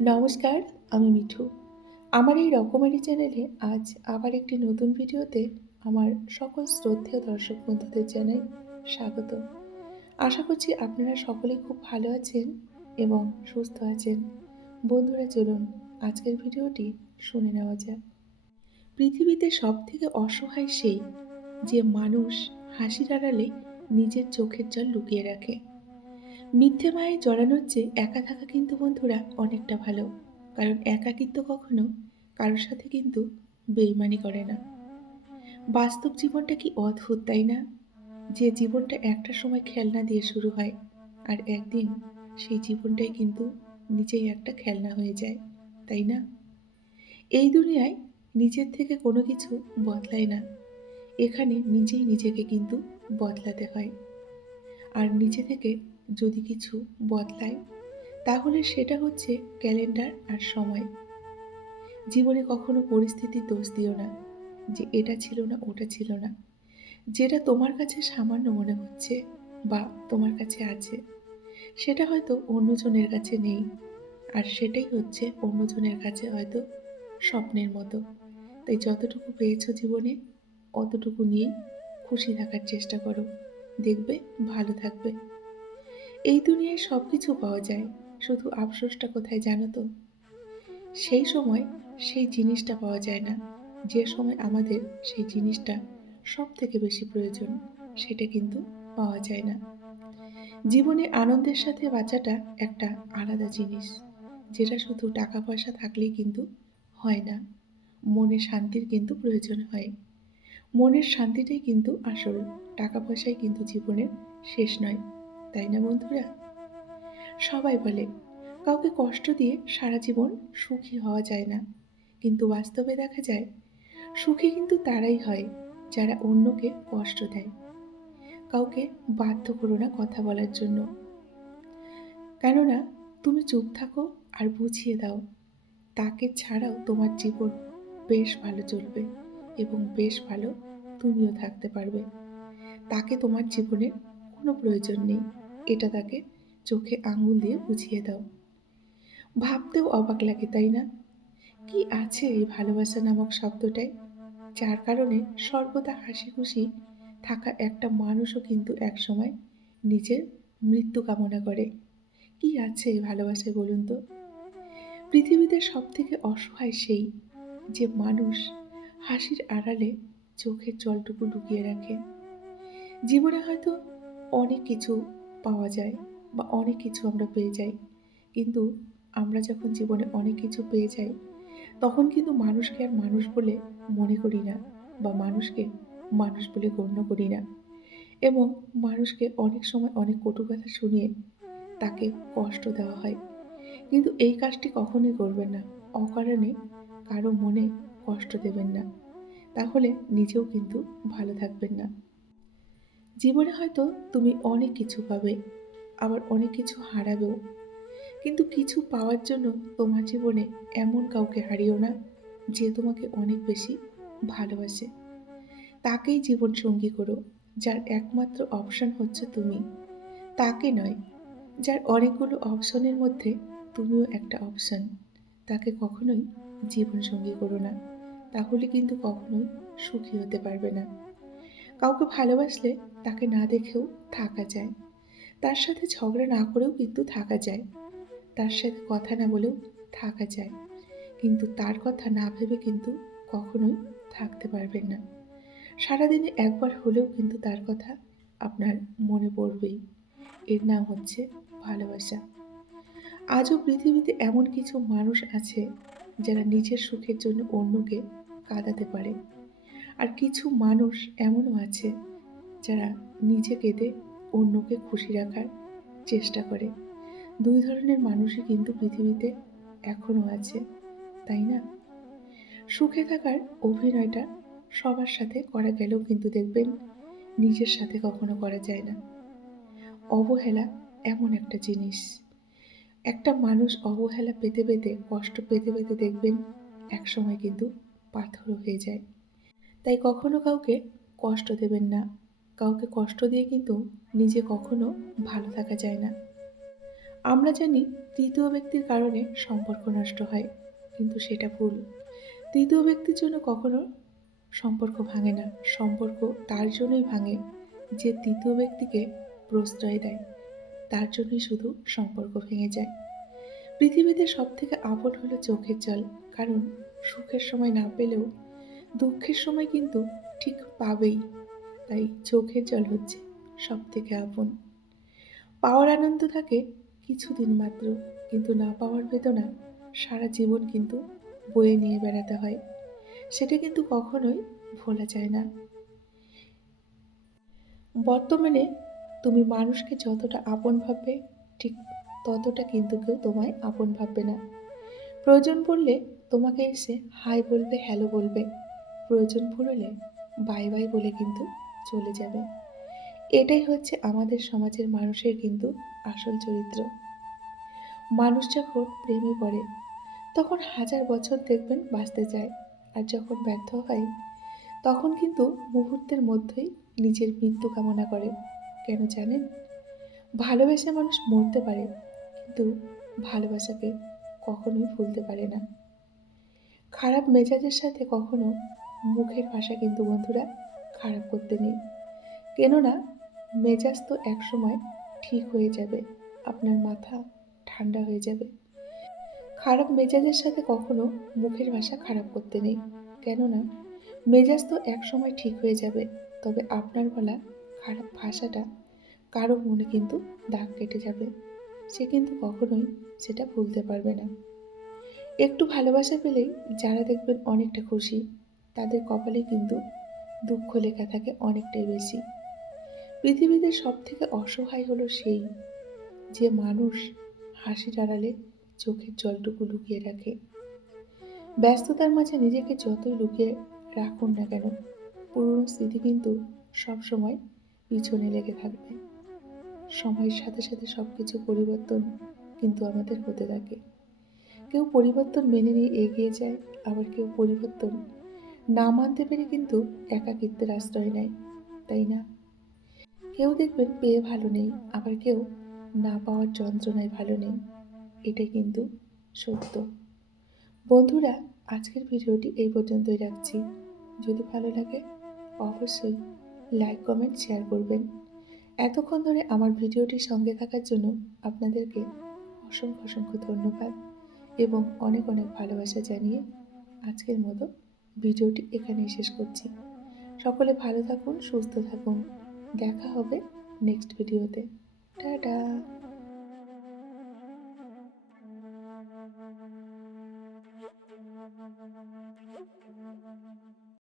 নমস্কার, আমি মিঠু। আমার এই রকমারি চ্যানেলে আজ আবার একটি নতুন ভিডিওতে আমার সকল শ্রদ্ধেয় দর্শক বন্ধুদের জানাই স্বাগত। আশা করছি আপনারা সকলেই খুব ভালো আছেন এবং সুস্থ আছেন। বন্ধুরা চলুন আজকের ভিডিওটি শুনে নেওয়া যাক। পৃথিবীতে সবথেকে অসহায় সেই যে মানুষ হাসির আড়ালে নিজের চোখের জল লুকিয়ে রাখে। মিথ্যে মায়ায় জড়ানোর চেয়ে একা থাকা কিন্তু বন্ধুরা অনেকটা ভালো। কারণ একাকিত্ব কখনো কারোর সাথে কিন্তু বেইমানি করে না। বাস্তব জীবনটা কি অদ্ভুত তাই না? যে জীবনটা একটা সময় খেলনা দিয়ে শুরু হয় আর একদিন সেই জীবনটাই কিন্তু নিজেই একটা খেলনা হয়ে যায়, তাই না? এই দুনিয়ায় নিজের থেকে কোনো কিছু বদলায় না। এখানে নিজেই নিজেকে কিন্তু বদলাতে হয়। আর নিজে থেকে যদি কিছু বদলায় তাহলে সেটা হচ্ছে ক্যালেন্ডার আর সময়। জীবনে কখনো পরিস্থিতির দোষ দিও না যে এটা ছিল না ওটা ছিল না। যেটা তোমার কাছে সামান্য মনে হচ্ছে বা তোমার কাছে আছে সেটা হয়তো অন্যজনের কাছে নেই। আর সেটাই হচ্ছে অন্যজনের কাছে হয়তো স্বপ্নের মতো। তাই যতটুকু পেয়েছো জীবনে অতটুকু নিয়েই খুশি থাকার চেষ্টা করো। দেখবে ভালো থাকবে। এই দুনিয়ায় সবকিছু পাওয়া যায়, শুধু আফসোসটা কোথায় জানো তো? সেই সময় সেই জিনিসটা পাওয়া যায় না যে সময় আমাদের সেই জিনিসটা সব থেকে বেশি প্রয়োজন, সেটা কিন্তু পাওয়া যায় না। জীবনে আনন্দের সাথে বাঁচাটা একটা আলাদা জিনিস, যেটা শুধু টাকা পয়সা থাকলেই কিন্তু হয় না। মনে শান্তির কিন্তু প্রয়োজন হয়। মনের শান্তিটাই কিন্তু আসল। টাকা পয়সাই কিন্তু জীবনের শেষ নয়, তাই না বন্ধুরা? সবাই বলে কাউকে কষ্ট দিয়ে সারা জীবন সুখী হওয়া যায় না, কিন্তু বাস্তবে দেখা যায় সুখী কিন্তু তারাই হয় যারা অন্যকে কষ্ট দেয়। কাউকে বাধ্য করো না কথা বলার জন্য, কেননা তুমি চুপ থাকো আর বুঝিয়ে দাও তাকে ছাড়াও তোমার জীবন বেশ ভালো চলবে এবং বেশ ভালো তুমিও থাকতে পারবে। তাকে তোমার জীবনের কোনো প্রয়োজন নেই, এটা তাকে চোখে আঙুল দিয়ে বুঝিয়ে দাও। ভাবতেও অবাক লাগে তাই না? কি আছে এই ভালোবাসা নামক শব্দটায়, যার কারণে সর্বদা হাসি খুশি থাকা একটা মানুষও কিন্তু একসময় নিজের মৃত্যু কামনা করে। কি আছে এই ভালোবাসায় বলুন তো? পৃথিবীতে সব থেকে অসহায় সেই যে মানুষ হাসির আড়ালে চোখের জলটুকু লুকিয়ে রাখে। জীবনে হয়তো অনেক কিছু পাওয়া যায় বা অনেক কিছু আমরা পেয়ে যাই, কিন্তু আমরা যখন জীবনে অনেক কিছু পেয়ে যাই তখন কিন্তু মানুষকে আর মানুষ বলে মনে করি না বা মানুষকে মানুষ বলে গণ্য করি না, এবং মানুষকে অনেক সময় অনেক কটু কথা শুনিয়ে তাকে কষ্ট দেওয়া হয়। কিন্তু এই কাজটি কখনোই করবেন না। অকারণে কারো মনে কষ্ট দেবেন না, তাহলে নিজেও কিন্তু ভালো থাকবেন না। জীবনে হয়তো তুমি অনেক কিছু পাবে, আবার অনেক কিছু হারাবেও, কিন্তু কিছু পাওয়ার জন্য তোমার জীবনে এমন কাউকে হারিও না যে তোমাকে অনেক বেশি ভালোবাসে। তাকেই জীবন সঙ্গী করো, যার একমাত্র অপশন হচ্ছে তুমি। তাকে নয়, যার অনেকগুলো অপশনের মধ্যে তুমিও একটা অপশন। তাকে কখনোই জীবন সঙ্গী করো না, তাহলে কিন্তু কখনোই সুখী হতে পারবে না। কাউকে ভালোবাসলে তাকে না দেখেও থাকা যায়, তার সাথে ঝগড়া না করেও কিন্তু থাকা যায়, তার সাথে কথা না বলেও থাকা যায়, কিন্তু তার কথা না ভেবে কিন্তু কখনোই থাকতে পারবেন না। সারাদিনে একবার হলেও কিন্তু তার কথা আপনার মনে পড়বেই। এর নাম হচ্ছে ভালোবাসা। আজও পৃথিবীতে এমন কিছু মানুষ আছে যারা নিজের সুখের জন্য অন্যকে কাঁদাতে পারে, আর কিছু মানুষ এমনও আছে যারা নিজে কেঁদে অন্যকে খুশি রাখার চেষ্টা করে। দুই ধরনের মানুষই কিন্তু পৃথিবীতে এখনো আছে, তাই না? সুখে থাকার অভিনয়টা সবার সাথে করা গেলেও কিন্তু দেখবেন নিজের সাথে কখনো করা যায় না। অবহেলা এমন একটা জিনিস, একটা মানুষ অবহেলা পেতে পেতে কষ্ট পেতে পেতে দেখবেন একসময় কিন্তু পাথরও হয়ে যায়। তাই কখনো কাউকে কষ্ট দেবেন না। কাউকে কষ্ট দিয়ে কিন্তু নিজে কখনো ভালো থাকা যায় না। আমরা জানি তৃতীয় ব্যক্তির কারণে সম্পর্ক নষ্ট হয়, কিন্তু সেটা ভুল। তৃতীয় ব্যক্তির জন্য কখনো সম্পর্ক ভাঙে না। সম্পর্ক তার জন্যই ভাঙে যে তৃতীয় ব্যক্তিকে প্রশ্রয় দেয়। তার জন্যই শুধু সম্পর্ক ভেঙে যায়। পৃথিবীতে সবথেকে আপন হলো চোখের জল। কারণ সুখের সময় না পেলেও দুঃখের সময় কিন্তু ঠিক পাবেই। তাই চোখের জল হচ্ছে সবথেকে আপন। পাওয়ার আনন্দ থাকে কিছুদিন মাত্র, কিন্তু না পাওয়ার বেদনা সারা জীবন কিন্তু বয়ে নিয়ে বেড়াতে হয়। সেটা কিন্তু কখনোই ভোলা যায় না। বর্তমানে তুমি মানুষকে যতটা আপন ভাববে, ঠিক ততটা কিন্তু কেউ তোমায় আপন ভাববে না। প্রয়োজন পড়লে তোমাকে এসে হাই বলবে, হ্যালো বলবে। প্রয়োজন পড়লে বাই বাই বলে কিন্তু চলে যাবে। এটাই হচ্ছে আমাদের সমাজের মানুষের কিন্তু আসল চরিত্র। মানুষ যখন প্রেমে পড়ে তখন হাজার বছর দেখবেন বাঁচতে চায়, আর যখন ব্যর্থ হয় তখন কিন্তু মুহূর্তের মধ্যেই নিজের মৃত্যু কামনা করে। কেন জানেন? ভালোবেসে মানুষ মরতে পারে, কিন্তু ভালোবাসাকে কখনোই ভুলতে পারে না। খারাপ মেজাজের সাথে কখনো মুখের ভাষা কিন্তু বন্ধুরা খারাপ করতে নেই। কেননা মেজাজ তো একসময় ঠিক হয়ে যাবে, আপনার মাথা ঠান্ডা হয়ে যাবে। খারাপ মেজাজের সাথে কখনো মুখের ভাষা খারাপ করতে নেই। কেননা মেজাজ তো একসময় ঠিক হয়ে যাবে, তবে আপনার বলা খারাপ ভাষাটা কারো মনে কিন্তু দাগ কেটে যাবে। সে কিন্তু কখনোই সেটা ভুলতে পারবে না। একটু ভালোবাসা পেলেই যারা দেখবেন অনেকটা খুশি, তাদের কপালে কিন্তু দুঃখ লেখা থাকে অনেকটাই বেশি। পৃথিবীতে সবথেকে অসহায় হলো সেই যে মানুষ হাসির আড়ালে চোখের জলটুকু লুকিয়ে রাখে। ব্যস্ততার মাঝে নিজেকে যতই লুকিয়ে রাখুন না কেন, পুরনো স্মৃতি কিন্তু সবসময় পিছনে লেগে থাকবে। সময়ের সাথে সাথে সবকিছু পরিবর্তন কিন্তু আমাদের হতে থাকে। কেউ পরিবর্তন মেনে নিয়ে এগিয়ে যায়, আবার কেউ পরিবর্তন না মানতে পেরে কিন্তু একাকিত্বের আশ্রয় নেয়, তাই না? কেউ দেখবেন পেয়ে ভালো নেই, আবার কেউ না পাওয়ার যন্ত্রণায় ভালো নেই। এটাই কিন্তু সত্য। বন্ধুরা, আজকের ভিডিওটি এই পর্যন্তই রাখছি। যদি ভালো লাগে অবশ্যই লাইক, কমেন্ট, শেয়ার করবেন। এতক্ষণ ধরে আমার ভিডিওটির সঙ্গে থাকার জন্য আপনাদেরকে অসংখ্য অসংখ্য ধন্যবাদ এবং অনেক অনেক ভালোবাসা জানিয়ে আজকের মতো ভিডিওটি এখানেই শেষ করছি। সকলে ভালো থাকুন, সুস্থ থাকুন। দেখা হবে নেক্সট ভিডিওতে। টাটা।